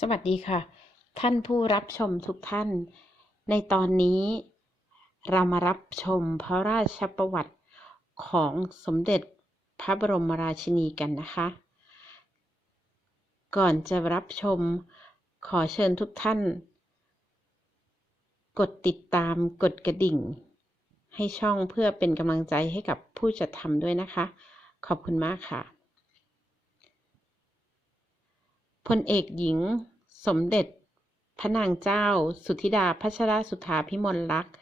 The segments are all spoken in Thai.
สวัสดีค่ะ ท่านผู้รับชมทุกท่าน ในตอนนี้ เรามารับชมพระราชประวัติของสมเด็จพระบรมราชินีกันนะคะ ก่อนจะรับชมขอเชิญทุกท่าน กดติดตามกดกระดิ่ง ให้ช่องเพื่อเป็นกำลังใจให้กับผู้จัดทำด้วยนะคะ ขอบคุณมากค่ะ พลเอกหญิง สมเด็จ พระนางเจ้า สุธิดาพัชรสุธาพิมลลักษณ์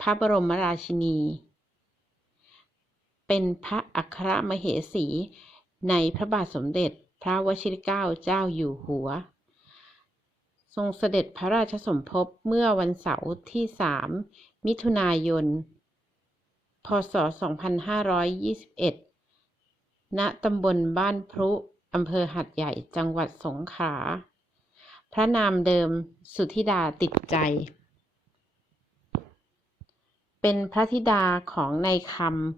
พระบรมราชินี เป็นพระอัครมเหสี ในพระบาทสมเด็จพระวชิรเกล้าเจ้าอยู่หัว ทรงเสด็จพระราชสมภพเมื่อวันเสาร์ที่3มิถุนายน พศ 2521 ณ ตำบลบ้านพรุ อำเภอหัดใหญ่จังหวัดสงขลาพระนามเดิมสุธิดาติดใจ เป็นพระธิดาของนายค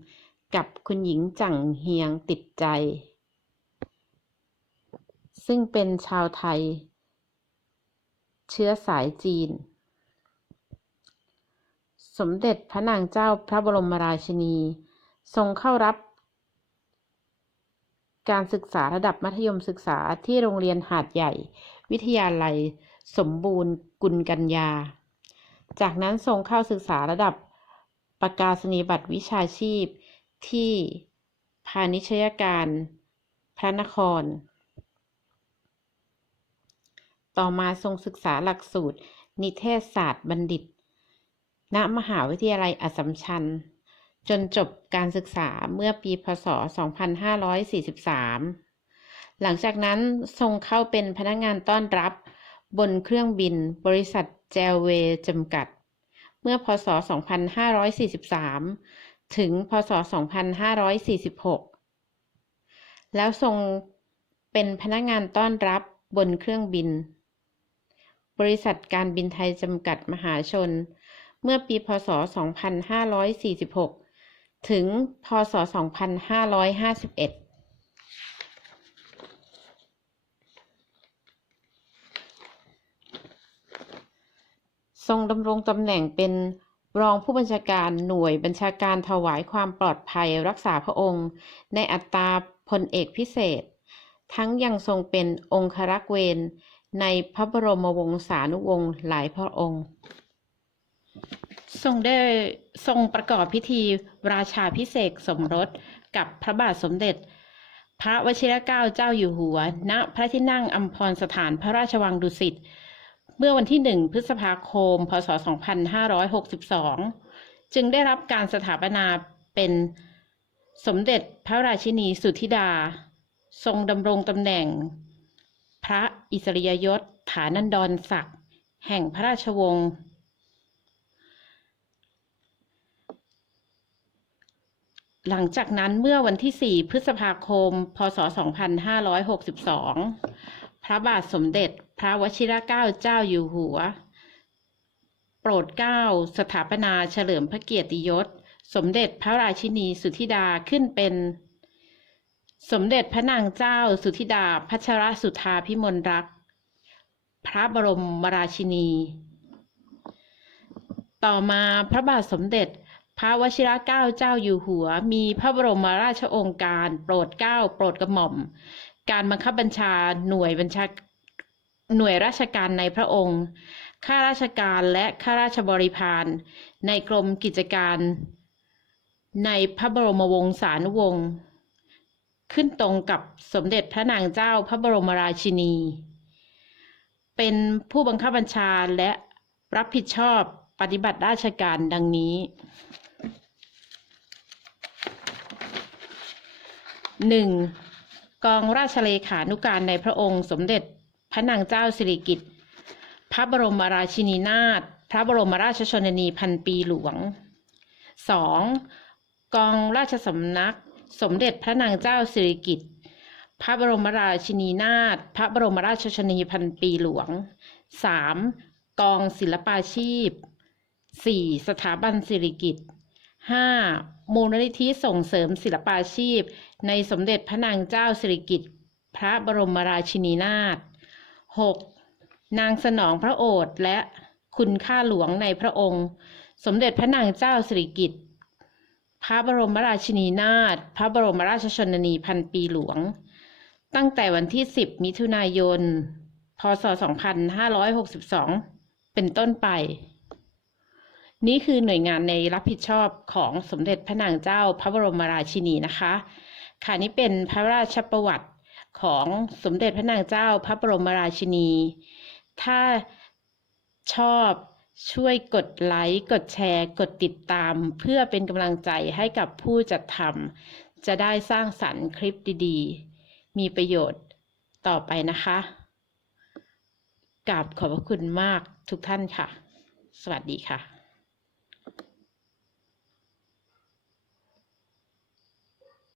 ำกับคุณหญิงจังเฮียงติดใจ ซึ่งเป็นชาวไทย เชื้อสายจีน สมเด็จพระนางเจ้าพระบรมราชินี ทรงเข้ารับ การศึกษาระดับมัธยมศึกษาที่โรงเรียนหาดใหญ่ วิทยาลัย สมบูรณ์ กุลกัญญา จากนั้นทรงเข้าศึกษาระดับประกาศนียบัตรวิชาชีพ ที่พาณิชยการพระนคร ต่อมาทรงศึกษาหลักสูตร นิเทศศาสตร์บัณฑิต ณ มหาวิทยาลัยอัสสัมชัญ จนจบการศึกษาเมื่อปีพศ 2543 หลังจากนั้นทรงเข้าเป็นพนักงานต้อนรับบนเครื่องบินบริษัทแจวเวจำกัด เมื่อพศ 2543 ถึงพศ 2546 แล้วทรงเป็นพนักงานต้อนรับบนเครื่องบิน บริษัทการบินไทยจำกัดมหาชน เมื่อปีพศ 2546 ถึงพศ 2551ทรงดำรงตำแหน่งเป็นรองผู้บัญชาการหน่วยบัญชาการถวายความปลอดภัยรักษาพระองค์ ในอัตราพลเอกพิเศษ ทั้งยังทรงเป็นองครักษ์เวรในพระบรมวงศานุวงศ์หลายพระองค์ ทรงได้ทรงประกอบพิธีราชาพิเศษสมรสกับพระบาทสมเด็จ พระวชิรเกล้าเจ้าอยู่หัว ณพระที่นั่งอัมพรสถานพระราชวังดุสิตเมื่อวันที่1พฤษภาคม พศ 2562 จึงได้รับการสถาปนาเป็นสมเด็จพระราชินีสุธิดา ทรงดำรงตำแหน่ง พระอิสริยยศฐานันดรศักดิ์แห่งพระราชวงศ์ หลังจากนั้นเมื่อวันที่ 4 พฤษภาคม พศ 2562 พระบาทสมเด็จพระวชิรเกล้าเจ้าอยู่หัว โปรดเกล้าสถาปนาเฉลิมพระเกียรติยศ สมเด็จพระราชินีสุธิดาขึ้นเป็น สมเด็จพระนางเจ้าสุธิดาพัชรสุธาพิมลรักษ์พระบรมราชินี ต่อมาพระบาทสมเด็จ พระวชิรเกล้าเจ้าอยู่หัว มีพระบรมราชโองการ โปรดเกล้าโปรดกระหม่อม การบังคับบัญชาหน่วยบัญชาหน่วยราชการในพระองค์ข้าราชการและข้าราชบริพารในกรมกิจการ ในพระบรมวงศานุวงศ์ขึ้นตรงกับสมเด็จพระนางเจ้าพระบรมราชินี เป็นผู้บังคับบัญชาและรับผิดชอบปฏิบัติราชการดังนี้ หนึ่งกองราชเลขานุการในพระองค์สมเด็จพระนางเจ้าสิริกิติ์พระบรมราชินีนาถพระบรมราชชนนีพันปีหลวงสองกองราชสำนัก สมเด็จพระนางเจ้าสิริกิติ์พระบรมราชินีนาถพระบรมราชชนนีพันปีหลวงสามกองศิลปาชีพสี่สถาบันสิริกิติ์ ห้ามูลนิธิส่งเสริมศิลปาชีพ ในสมเด็จพระนางเจ้าสิริกิติ์พระบรมราชินีนาถหกนางสนองพระโอษฐ์และคุณค่าหลวงในพระองค์ สมเด็จพระนางเจ้าสิริกิติ์พระบรมราชินีนาถพระบรมราชชนนีพันปีหลวง ตั้งแต่วันที่ 10 มิถุนายน พศ 2562 เป็นต้นไป นี่คือหน่วยงานในรับผิดชอบของสมเด็จพระนางเจ้าพระบรมราชินีนะคะ ค่ะนี่เป็นพระราชประวัติของสมเด็จพระนางเจ้าพระบรมราชินี ถ้าชอบช่วยกดไลค์ กดแชร์ กดติดตาม เพื่อเป็นกำลังใจให้กับผู้จัดทำจะได้สร้างสรรค์คลิปดีๆ มีประโยชน์ต่อไปนะคะกราบขอบพระคุณมากทุกท่านค่ะ สวัสดีค่ะ